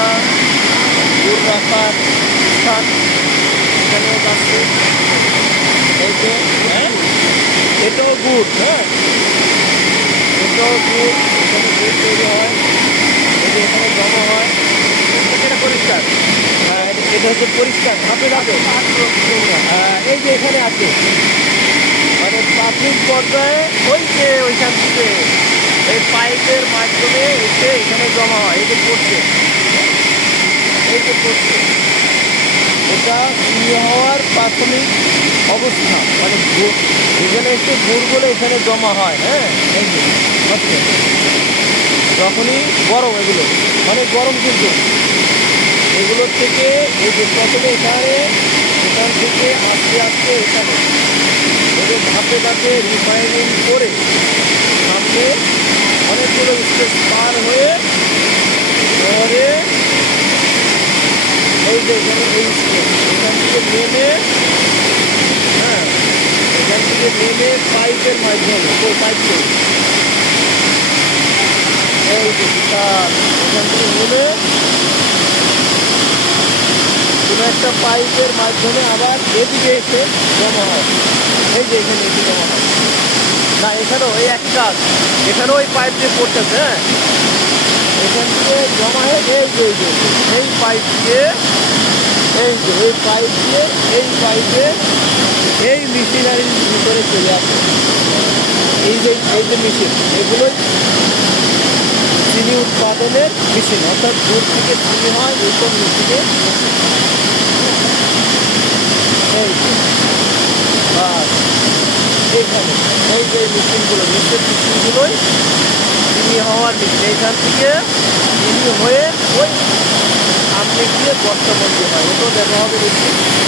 একটা গুড় রাখার স্থান এখানেও যাচ্ছে এই যে হ্যাঁ এটাও গুড় হ্যাঁ এটাও গুড় এখানে গুড় তৈরি হয় এই যে এখানে জমা হয় এটা পরিষ্কার? হ্যাঁ এটা- এটা হচ্ছে পরিষ্কার ধাপে ধাপে। হ্যাঁ এই যে এখানে আছে। মানে প্রাথমিক পর্যায়ে ওই যে ওইখান থেকে এই পাইপের মাধ্যমে এসে এখানে জমা হয় এই যে পড়ছে এই যে পড়ছে এটা ইয়ে হওয়ার প্রাথমিক অবস্থা। মানে এখানে এসে গুড়গুলো এখানে জমা হয় হ্যাঁ? যখনই গরম এগুলো মানে গরম কিন্তু। এগুলোর থেকে এই যে প্রথমে এখানে, এখান থেকে আস্তে আস্তে এখানে। এদের ধাপে ধাপে রিফাইনিং করে যে এখানে এই এখান থেকে নেমে হ্যাঁ এখান থেকে নেমে পাইপের মাধ্যমে ও পাইপ এখান থেকে নেমে কোনো একটা পাইপের মাধ্যমে আবার এদিকে এসে জমা হয় এই যে এখানে এসে জমা হয় না এখানেও এই এক কাজ এখানেও ওই পাইপ দিয়ে পড়তেছে হ্যাঁ এখান থেকে জমা হয়ে এই যে এই পাইপ দিয়ে এই যে এই পাইপ দিয়ে এই পাইপে এই মেশিনারির ভিতরে চলে আসে। এই যে এই যে মেশিন এগুলোই চিনি উৎপাদনের মেশিন অর্থাৎ দুধ থেকে চিনি হয় এইসব মেশিনে এই যে, এইখানে এই যে মেশিনগুলো নিচের মেশিনগুলোই চিনি হওয়ার মেশিন এইখান থেকে চিনি হয়ে ওই গিয়ে বর্তমান যে হয় ওটাও দেখা হবে